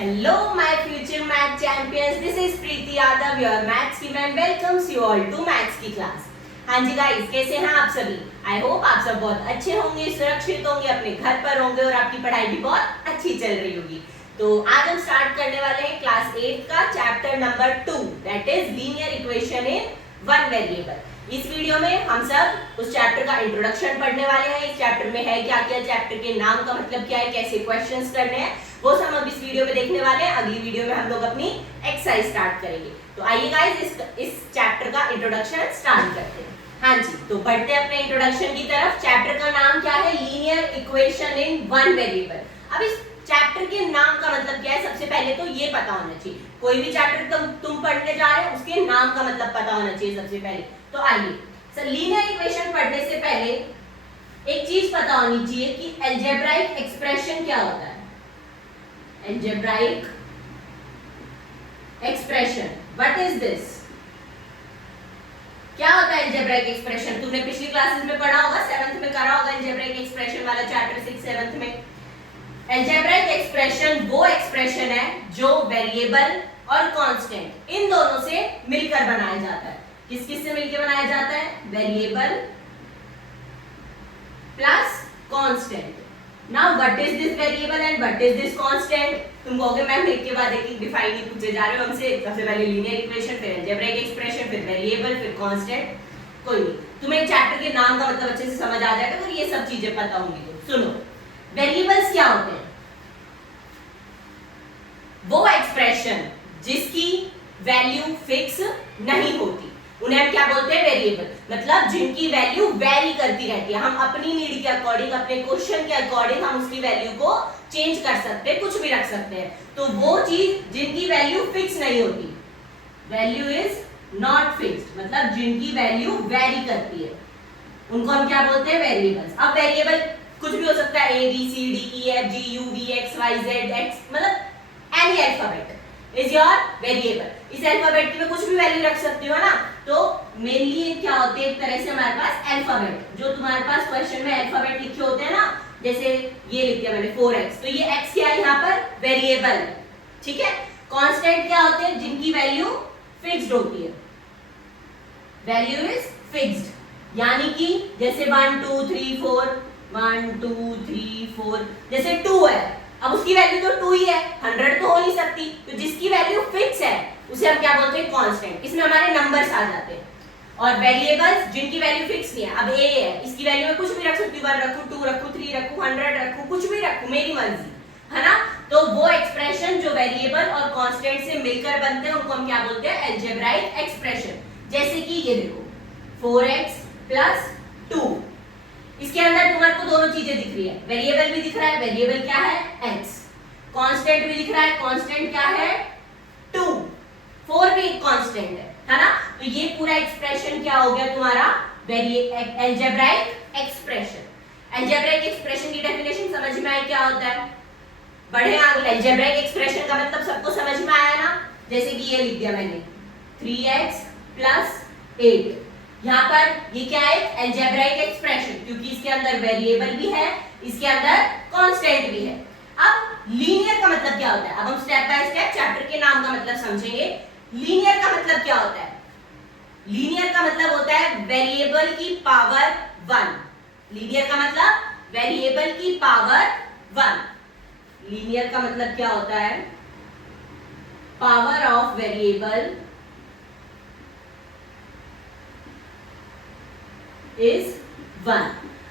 Hello, my future math champions. This is Preeti Yadav, your maths team, and welcomes you all to maths की class. हाँ जी guys, कैसे हैं आप सभी? I hope आप सब बहुत अच्छे होंगे, सुरक्षित होंगे, अपने घर पर होंगे और आपकी पढ़ाई भी बहुत अच्छी चल रही होगी. तो आज हम स्टार्ट करने वाले हैं क्लास 8 का chapter number 2, that is linear equation in one variable. इस वीडियो में हम सब उस चैप्टर का इंट्रोडक्शन पढ़ने वाले हैं. इस चैप्टर में है क्या क्या, चैप्टर के नाम का मतलब क्या है, कैसे क्वेश्चंस करने हैं, वो सब हम इस वीडियो में देखने वाले हैं. अगली वीडियो में हम लोग अपनी एक्सरसाइज स्टार्ट करेंगे. तो आइए गाइस इस चैप्टर का इंट्रोडक्शन स्टार्ट करते हैं. हाँ जी, तो बढ़ते हैं अपने इंट्रोडक्शन की तरफ. चैप्टर का नाम क्या है? Linear equation in one variable. अब इस चैप्टर के नाम का मतलब क्या है, सबसे पहले तो ये पता होना चाहिए. कोई भी चैप्टर तुम पढ़ने जा रहे हो उसके नाम का मतलब पता होना चाहिए सबसे पहले. तो आइए सर, लीनियर इक्वेशन पढ़ने से पहले एक चीज पता होनी चाहिए कि अलजेब्राइक एक्सप्रेशन क्या होता है. Algebraic expression, what is this? क्या होता है अलजेब्राइक एक्सप्रेशन? तुमने पिछली क्लासेस में पढ़ा होगा, 7th में करा होगा अलजेब्राइक एक्सप्रेशन वाला चैप्टर 6 7th में. अलजेब्राइक एक्सप्रेशन वो एक्सप्रेशन है जो वेरिएबल और कांस्टेंट इन दोनों से मिलकर बनाया जाता है. किस किस से मिलकर बनाया जाता है? Variable plus constant. Now what is this variable and what is this constant? तुम कहोगे मैम एक के बाद एक डिफाइन ही पूछे जा रहे हो हमसे. सबसे पहले लीनियर इक्वेशन, फिर अलजेब्राइक एक्सप्रेशन, फिर वेरिएबल, फिर कांस्टेंट. कोई नहीं, तुम्हें चैप्टर के नाम का मतलब अच्छे से समझ आ जाएगा. तो ये सब चीजें पता होंगी. तो सुनो, वेरिएबल्स क्या होते हैं? वो एक्सप्रेशन जिसकी वैल्यू फिक्स नहीं होती उन्हें हम क्या बोलते हैं? वेरिएबल. मतलब जिनकी वैल्यू वेरी करती रहती है. हम अपनी नीड के अकॉर्डिंग, अपने क्वेश्चन के अकॉर्डिंग हम उसकी वैल्यू को चेंज कर सकते हैं, कुछ भी रख सकते हैं. तो वो चीज जिनकी वैल्यू फिक्स नहीं होती, वैल्यू इज नॉट फिक्स्ड, मतलब जिनकी वैल्यू वेरी करती है, उनको हम क्या बोलते हैं? वेरिएबल्स. अब वेरिएबल कुछ भी हो सकता है, A B C D E F G U V X Y Z X, मतलब any alphabet is your variable. इस अल्फाबेट में कुछ भी वैल्यू रख सकते हो ना. तो मेनली क्या होते हैं, एक तरह से हमारे पास अल्फाबेट, जो तुम्हारे पास क्वेश्चन में अल्फाबेट लिखे होते हैं ना, जैसे ये लिख दिया मैंने 4x, तो ये x क्या है यहाँ पर? वेरिएबल. ठीक है. कांस्टेंट क्या होते हैं? जिनकी वैल्यू फिक्स्ड होती है. वैल्यू इज फिक्स्ड, यानी कि जैसे 1 2 3 4 1 2 3 4, जैसे 2 है, अब उसकी वैल्यू तो 2 ही है, 100 तो हो नहीं सकती. तो जिसकी वैल्यू फिक्स है उसे हम क्या बोलते हैं? कांस्टेंट. इसमें हमारे नंबर्स आ जाते हैं. और वेरिएबल्स जिनकी वैल्यू फिक्स नहीं है, अब a है, इसकी वैल्यू में कुछ भी रख सकती हूं, 1 रखूं, 2 रखूं, 3 रखूं, 100 रखूं, कुछ भी रखूं, मेरी मर्जी है ना. तो वो एक्सप्रेशन जो वेरिएबल और कांस्टेंट से मिलकर बनते हैं उनको हम क्या बोलते हैं? Algebraic expression. जैसे कि ये देखो 4x प्लस 2, इसके अंदर तुम्हारे को दोनों चीजें दिख रही है. वेरिएबल भी दिख रहा है, वेरिएबल क्या है? x. कांस्टेंट भी दिख रहा है, कांस्टेंट क्या है? 2. 4 भी कांस्टेंट है ना. तो ये पूरा एक्सप्रेशन क्या हो गया तुम्हारा? Algebraic expression. अलजेब्राइक एक्सप्रेशन की डेफिनेशन समझ में आई क्या होता है? बड़े आंकड़े. अलजेब्राइक एक्सप्रेशन का मतलब सबको समझ में आया ना. जैसे कि ये लिख दिया मैंने 3x प्लस 8. यहाँ पर ये क्या है? अलजेब्राइक एक्सप्रेशन, क्योंकि इसके अंदर वेरिएबल भी है, इसके अंदर कांस्टेंट भी है. अब लीनियर का मतलब क्या होता है? अब हम स्टेप बाय स्टेप चैप्टर के नाम का मतलब समझेंगे. लीनियर का मतलब क्या होता है? लीनियर का मतलब होता है वेरिएबल की पावर 1. लीनियर का मतलब वेरिएबल की पावर 1. लीनियर का मतलब क्या होता है? Power of variable is 1.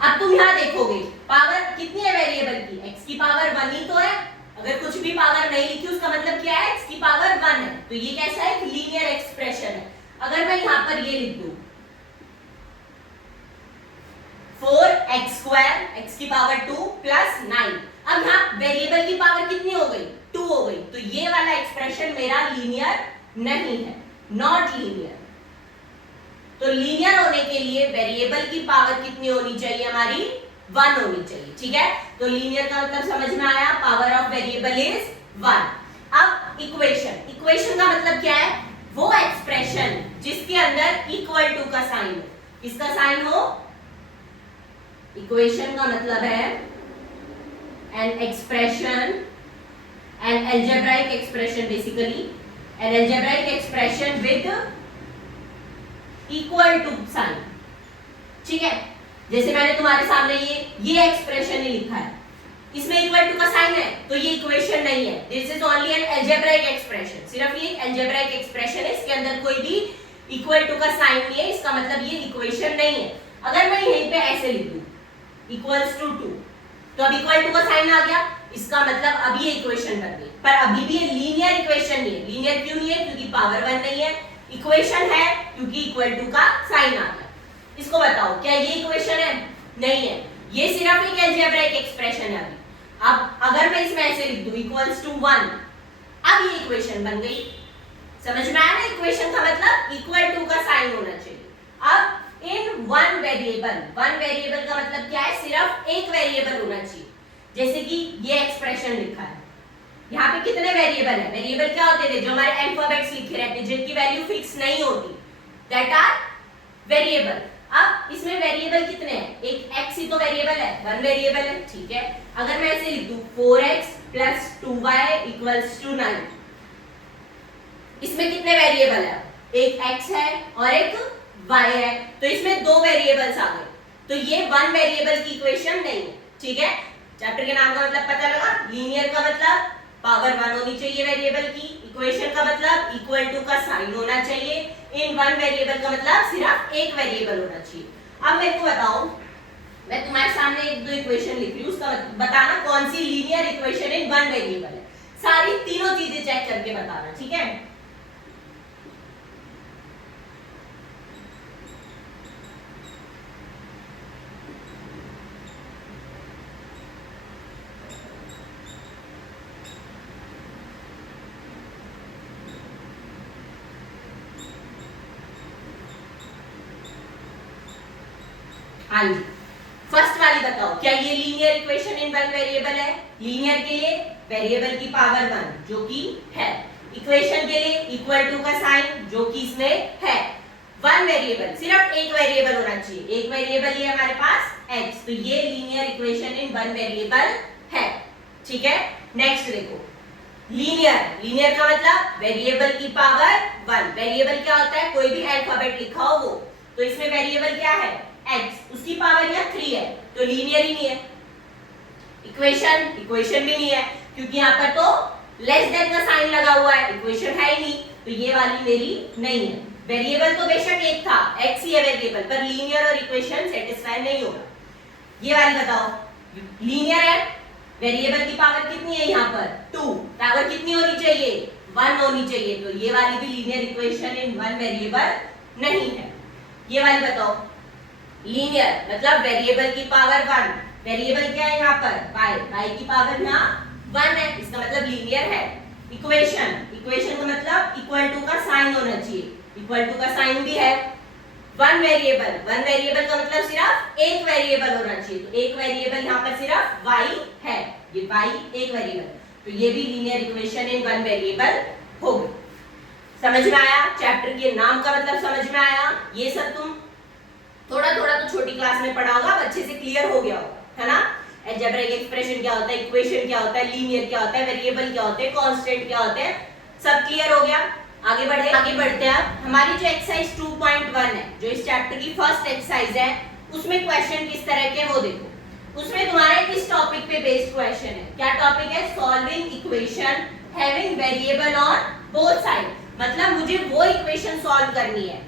अब तुम यहां देखोगे पावर कितनी है वेरिएबल की? x की पावर 1 ही तो है. अगर कुछ भी पावर नहीं लिखी उसका मतलब क्या है? x की पावर 1 है. तो ये कैसा है? एक लीनियर एक्सप्रेशन है. अगर मैं यहां पर ये लिख दूं 4x² x की पावर 2 प्लस 9, अब यहां वेरिएबल की पावर कितनी हो गई? 2 हो गई. तो ये वाला एक्सप्रेशन मेरा लीनियर नहीं है, नॉट लीनियर. तो लीनियर होने के लिए वेरिएबल की पावर कितनी होनी चाहिए? हमारी 1 होनी चाहिए. ठीक है. तो लीनियर का मतलब समझ में आया. Power of variable is 1. अब इक्वेशन. इक्वेशन का मतलब क्या है? वो एक्सप्रेशन जिसके अंदर इक्वल टू का साइन हो. किसका साइन हो? इक्वेशन का मतलब है an expression an algebraic expression, basically an algebraic expression with equal to sign. ठीक है, जैसे मैंने तुम्हारे सामने ये एक्सप्रेशन ही लिखा है, इसमें इक्वल टू का साइन है तो ये इक्वेशन नहीं है. This is only an algebraic expression. सिर्फ ये अलजेब्राइक एक्सप्रेशन है, इसके अंदर कोई भी इक्वल टू का साइन नहीं है, इसका मतलब ये इक्वेशन नहीं है. अगर मैं यहीं पे ऐसे लिख दूं इक्वल्स टू 2 तो अब इक्वल टू का साइन आ गया, इसका मतलब अब ये इक्वेशन बन गई. पर अभी भी ये लीनियर इक्वेशन नहीं है. लीनियर क्यों नहीं है? क्योंकि पावर 1 नहीं है. इक्वेशन है क्योंकि इक्वल टू का साइन आ गया. इसको बताओ क्या ये इक्वेशन है? नहीं है, ये सिर्फ एक अलजेब्राइक एक्सप्रेशन है. अब अगर मैं इसमें ऐसे लिख दूं इक्वल्स टू 1, अब ये इक्वेशन बन गई. समझ में आया ना? इक्वेशन का मतलब इक्वल टू का साइन होना चाहिए. अब इन वन वेरिएबल का मतलब क्या है? सिर्फ एक वेरिएबल होना चाहिए. जैसे कि ये एक्सप्रेशन लिखा है, यहाँ पे कितने वेरिएबल है? वेरिएबल क्या होते थे? जो हमारे अल्फाबेट्स लिखे रहते हैं, जिनकी वैल्यू फिक्स नहीं होती, दैट आर वेरिएबल. अब इसमें वेरिएबल कितने हैं? एक x ही तो वेरिएबल है, वन वेरिएबल है. ठीक है, अगर मैं ऐसे लिख दूं 4x + 2y = 9, इसमें कितने वेरिएबल है? एक x है और एक y है, तो इसमें दो वेरिएबल्स आ गए. तो ये वन वेरिएबल की इक्वेशन नहीं है. ठीक है, चैप्टर के नाम का मतलब पता लगा. लीनियर का मतलब पावर 1 होनी चाहिए वेरिएबल की. इक्वेशन का मतलब इक्वल टू का साइन होना चाहिए. इन वन वेरिएबल का मतलब सिर्फ एक वेरिएबल होना चाहिए. अब मेरे को बताओ, मैं तुम्हारे सामने एक दो इक्वेशन लिख रही हूँ, उसका बताना कौन सी linear equation in one variable है. सारी तीनों चीजें चेक करके बताना. ठीक है, हाँ जी. फर्स्ट वाली बताओ, क्या ये linear equation in one variable है? लीनियर के लिए वेरिएबल की पावर 1 जो कि है, इक्वेशन के लिए इक्वल टू का साइन जो कि इसमें है. वन वेरिएबल, सिर्फ एक वेरिएबल होना चाहिए. एक वेरिएबल ये हमारे पास x, तो ये linear equation in one variable है. ठीक है, नेक्स्ट देखो, लीनियर का मतलब वेरिएबल की पावर 1. वेरिएबल क्या होता है? कोई भी अल्फाबेट लिखा हो वो. तो इसमें वेरिएबल क्या है? x, उसकी पावर या 3 है, तो लीनियर ही नहीं है. इक्वेशन भी नहीं है, क्योंकि यहाँ पर तो लेस देन का साइन लगा हुआ है, इक्वेशन है ही नहीं, तो ये वाली मेरी नहीं है. वेरिएबल तो बेशक एक था, x ही है वेरिएबल, पर लीनियर और इक्वेशन सेटिस्फाई नहीं होगा. ये वाली बताओ, लीनियर है, वेरिएबल की पावर कितनी है? यहाँ पर 2, पावर कितनी होनी चाहिए? 1 होनी चाहिए, तो ये वाली भी linear equation in one variable नहीं है. ये वाली बताओ, लीनियर मतलब वेरिएबल की पावर 1. वेरिएबल क्या है यहाँ पर? y की पावर यहाँ 1 है, इसका मतलब लीनियर है. इक्वेशन का मतलब इक्वल टू का साइन होना चाहिए, इक्वल टू का साइन भी है. वन वेरिएबल का मतलब सिर्फ एक वेरिएबल होना चाहिए, तो एक वेरिएबल यहाँ पर सिर्फ y है, ये y एक वेरिएबल, तो ये भी linear equation in one variable हो गई. समझ में आया? चैप्टर के नाम का मतलब समझ में आया? ये सब तुम थोड़ा तो छोटी क्लास में पढ़ा होगा, अच्छे से क्लियर हो गया होगा, है ना? अलजेब्राइक एक्सप्रेशन क्या होता है, इक्वेशन क्या होता है, लीनियर क्या होता है, वेरिएबल क्या होते हैं, कांस्टेंट क्या होते हैं, सब क्लियर हो गया. आगे बढ़ते हैं. हमारी जो एक्सरसाइज 2.1 है, जो इस चैप्टर की फर्स्ट एक्सरसाइज है, उसमें क्वेश्चन किस तरह के वो देखो. उसमें तुम्हारा इस टॉपिक पे बेस्ड क्वेश्चन है. क्या टॉपिक है? Solving equation having variable on both side. मतलब मुझे वो इक्वेशन सॉल्व करनी है,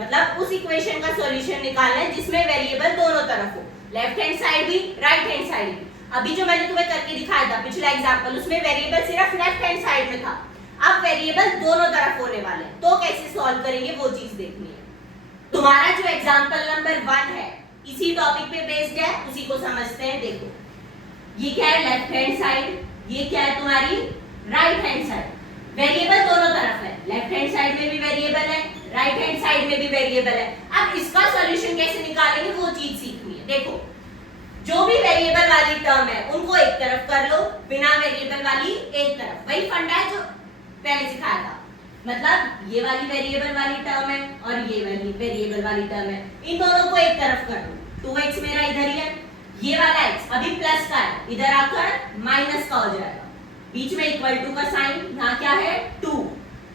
मतलब उस इक्वेशन का सॉल्यूशन निकालना है जिसमें वेरिएबल दोनों तरफ हो, लेफ्ट हैंड साइड भी, राइट हैंड साइड भी. अभी जो मैंने तुम्हें करके दिखाया था पिछला एग्जांपल, उसमें वेरिएबल सिर्फ लेफ्ट हैंड साइड में था. अब वेरिएबल दोनों तरफ होने वाले हैं, तो कैसे सॉल्व करेंगे वो चीज देखनी है. तुम्हारा जो एग्जांपल नंबर 1 है इसी टॉपिक पे बेस्ड है, उसी को समझते हैं. देखो, ये क्या है? Left hand side. ये क्या है? तुम्हारी राइट हैंड साइड. वेरिएबल दोनों तरफ है, लेफ्ट हैंड साइड में भी वेरिएबल है, राइट हैंड साइड में भी वेरिएबल है. अब इसका सॉल्यूशन कैसे निकालेंगे वो चीज सीखनी है. देखो, जो भी वेरिएबल वाली टर्म है उनको एक तरफ कर लो, बिना वेरिएबल वाली एक तरफ. वही फंडा है जो पहले सिखाया था. मतलब ये वाली वेरिएबल वाली टर्म है और ये वाली वेरिएबल वाली टर्म है, इन दोनों को एक तरफ कर दो. 2x मेरा इधर ही है, ये वाला x अभी प्लस का है, इधर आकर माइनस का हो जाएगा. बीच में इक्वल टू का साइन, यहाँ क्या है 2।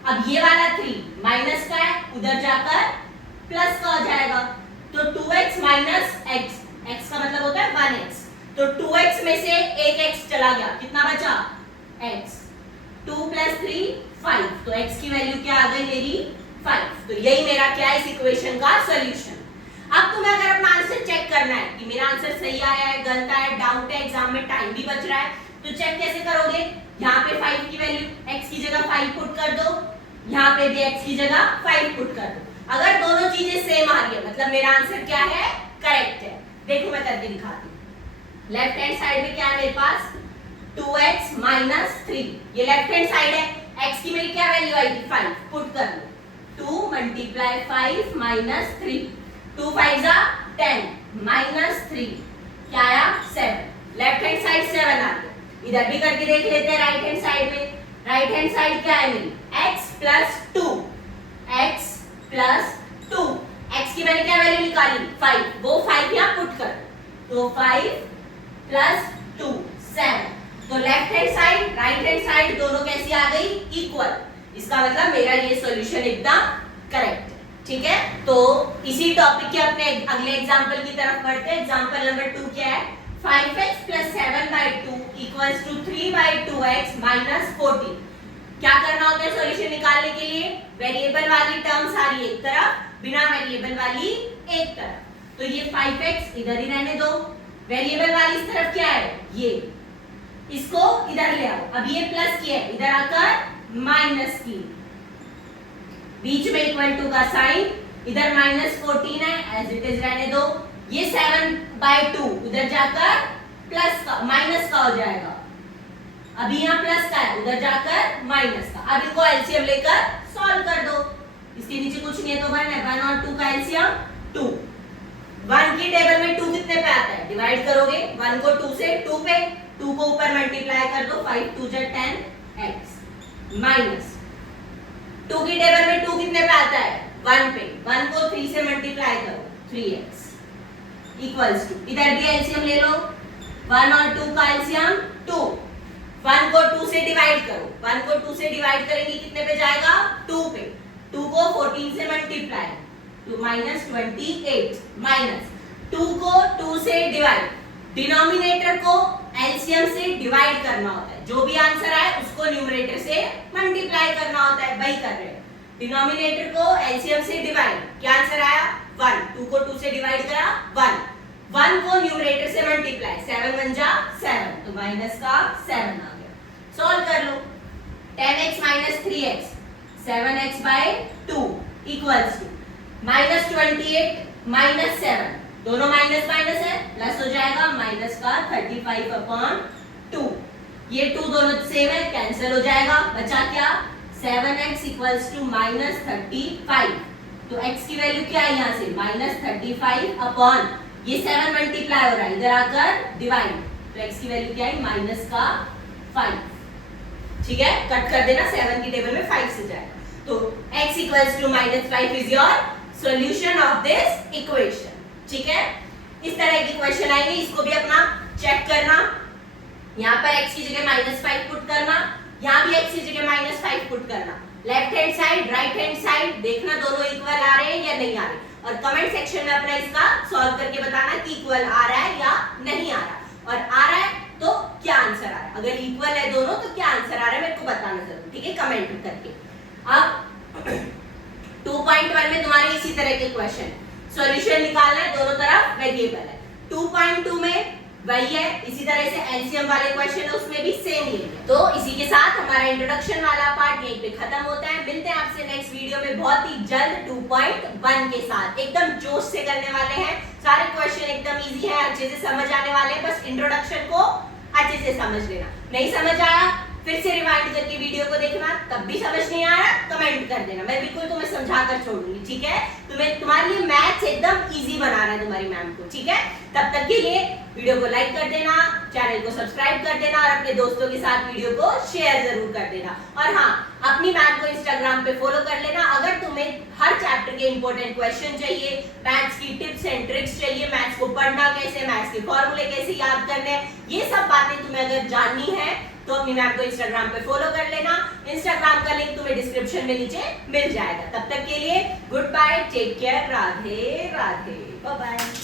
अब ये वाला 3 माइनस का है, उधर जाकर प्लस का हो जाएगा, तो 2x माइनस x, x का मतलब होता है 1x, तो 2x में से एक x चला गया, कितना बचा x, 2 प्लस 3 5, तो x की वैल्यू क्या आ गई मेरी 5। तो यही मेरा क्या है इस इक्वेशन का सॉल्यूशन। अब तुम्हें अगर अपना आंसर चेक करना है कि मेरा आंसर सही आया है, गलत आया है, डाउट है, एग्जाम में टाइम भी बच रहा है, तो चेक कैसे करोगे? यहाँ पे 5 की वैल्यू x की जगह 5 पुट कर दो, यहाँ पे भी x की जगह 5 पुट कर दो। अगर दोनों चीजें सेम आ रही है मतलब मेरा आंसर क्या है, करेक्ट है। देखो मैं करके दिखाती हूँ। लेफ्ट हैंड साइड में क्या है मेरे पास 2x माइनस 3, ये लेफ्ट हैंड साइड है, x की मेरी क्या वैल्यू आई थी 5, पुट कर लो, 2 मल्टीप्लाई 5 माइनस 3, 2 5 जा 10 माइनस 3 क्या आया 7, लेफ्ट हैंड साइड 7 आ गया। इधर भी करके देख लेते हैं राइट हैंड साइड में। राइट हैंड साइड क्या है मेरी x plus 2, x plus 2, x की मैंने क्या वैल्यू निकाली 5, वो 5 यहाँ पुट कर, तो 5 प्लस 2 7, तो left hand side right hand side दोनों कैसी आ गई इक्वल। इसका मतलब मेरा ये सॉल्यूशन एकदम करेक्ट है, ठीक है। तो इसी टॉपिक के अपने अगले एग्जांपल की तरफ बढ़ते हैं। एग्जांपल नंबर 2 क्या है, 5x plus 7/2 equals to 3/2x minus 14। क्या करना होता है सॉल्यूशन निकालने के लिए? वेरिएबल वाली टर्म सारी एक तरफ, बिना वेरिएबल वाली एक तरफ। तो ये 5x इधर ही रहने दो, वेरिएबल वाली इस तरफ क्या है ये, इसको इधर ले आओ। अब ये प्लस की है, इधर आकर माइनस की, बीच में इक्वल टू का साइन, इधर माइनस 14 है एज इट इज रहने दो। ये 7/2 उधर जाकर प्लस का माइनस का हो जाएगा, अभी यहाँ प्लस का है उधर जाकर माइनस का। अब इनको एलसीएम लेकर सॉल्व कर दो, इसके नीचे कुछ नहीं है तो 1 है, 1 और 2 का एलसीएम 2। 1 की टेबल में 2 कितने पे आता है, डिवाइड करोगे 1 को 2 से 2 पे, 2 को ऊपर मल्टीप्लाई कर दो, 5 2 जा 10x माइनस 2 की टेबल में 2 कितने पे आता है 1 पे, 1 को 3 से मल्टीप्लाई करो 3x इक्वल्स टू, इधर भी एलसीएम ले लो, 1 और 2 का एलसीएम 2, 1 को 2 से डिवाइड करो, 1 को 2 से डिवाइड करेंगे कितने पे जाएगा 2 पे, 2 को 14 से मल्टीप्लाई तो माइनस 28 माइनस 2 को 2 से डिवाइड, डिनोमिनेटर को एलसीएम से डिवाइड करना होता है, जो भी आंसर आए उसको न्यूमरेटर से मल्टीप्लाई करना होता है, वही कर रहे हैं। डिनोमिनेटर को एलसीएम से डिवाइड, क्या आंसर आया 1, 2 को 2 से डिवाइड करा 1, 1 को न्यूमरेटर से मल्टीप्लाई 7 1 जा 7, तो माइनस का 7 आ गया। सॉल्व कर लो, 10x minus 3x 7x/2 equals to minus 28 minus 7, दोनों माइनस माइनस है, प्लस हो जाएगा माइनस का 35/2, ये 2 दोनों सेम है कैंसिल हो जाएगा, बचा क्या 7x इक्वल्स टू माइनस 35, तो x की वैल्यू क्या है यहाँ से माइनस 35 अपॉन ये 7 मल्टीप्लाई हो रहा है इधर आकर डिवाइड, तो x की वैल्यू क्या है माइनस का 5, ठीक है, कट कर देना 7 की टेबल में 5 से जाएगा, तो x equals to minus 5 is your solution of this equation, ठीक है। इस तरह की क्वेश्चन आएंगे, इसको भी अपना चेक करना, यहाँ पर x की जगह माइनस 5 पुट करना, यहाँ भी x की जगह माइनस 5 पुट करना, left hand side right hand side देखना दोनों इक्वल आ रहे हैं या नहीं आ रहे, और कमेंट सेक्शन में अपना इसका सॉल्व करके बताना कि इक्वल आ रहा है या नहीं आ रहा, और आ रहा है तो क्या आंसर आ रहा है, अगर इक्वल है दोनों तो क्या आंसर आ रहा है मेरे को बताना जरूर, ठीक है, कमेंट करके। अब 2.1 में तुम्हारे इसी तरह के क्वेश्चन, सॉल्यूशन निकालना है, दोनों तरफ वेरिएबल है। 2.2 में वही है, इसी तरह से एलसीएम वाले क्वेश्चन है उसमें भी सेम ही है। तो इसी के साथ हमारा इंट्रोडक्शन वाला पार्ट यहीं पे खत्म होता है, मिलते हैं आपसे नेक्स्ट वीडियो में बहुत ही जल्द 2.1 के साथ, एकदम जोश से करने वाले हैं, सारे क्वेश्चन एकदम इजी है, अच्छे से समझ आने वाले हैं, बस इंट्रोडक्शन को अच्छे से समझ लेना, नहीं समझ आया फिर से रिवाइंड करके वीडियो को देखना, तब भी समझ नहीं आया कमेंट कर देना, मैं बिल्कुल तुम्हें समझा कर छोड़ूंगी, ठीक है। तुम्हें तुम्हारे लिए मैथ्स एकदम इजी बनाना है तुम्हारी मैम को, ठीक है। तब तक के लिए वीडियो को लाइक कर देना, चैनल को सब्सक्राइब कर देना और अपने दोस्तों के साथ वीडियो को शेयर जरूर कर देना। और हाँ, अपनी मैम को इंस्टाग्राम पे फॉलो कर लेना। अगर तुम्हें हर चैप्टर के इंपॉर्टेंट क्वेश्चन चाहिए, मैथ्स की टिप्स एंड ट्रिक्स चाहिए, मैथ्स को पढ़ना कैसे, मैथ्स के फॉर्मूले कैसे याद करने हैं, ये सब बातें तुम्हें अगर जाननी है तो अपनी मैम को इंस्टाग्राम पे फॉलो कर लेना। इंस्टाग्राम का लिंक तुम्हें डिस्क्रिप्शन में नीचे मिल जाएगा। तब तक के लिए goodbye, take care, Radhe Radhe, bye bye.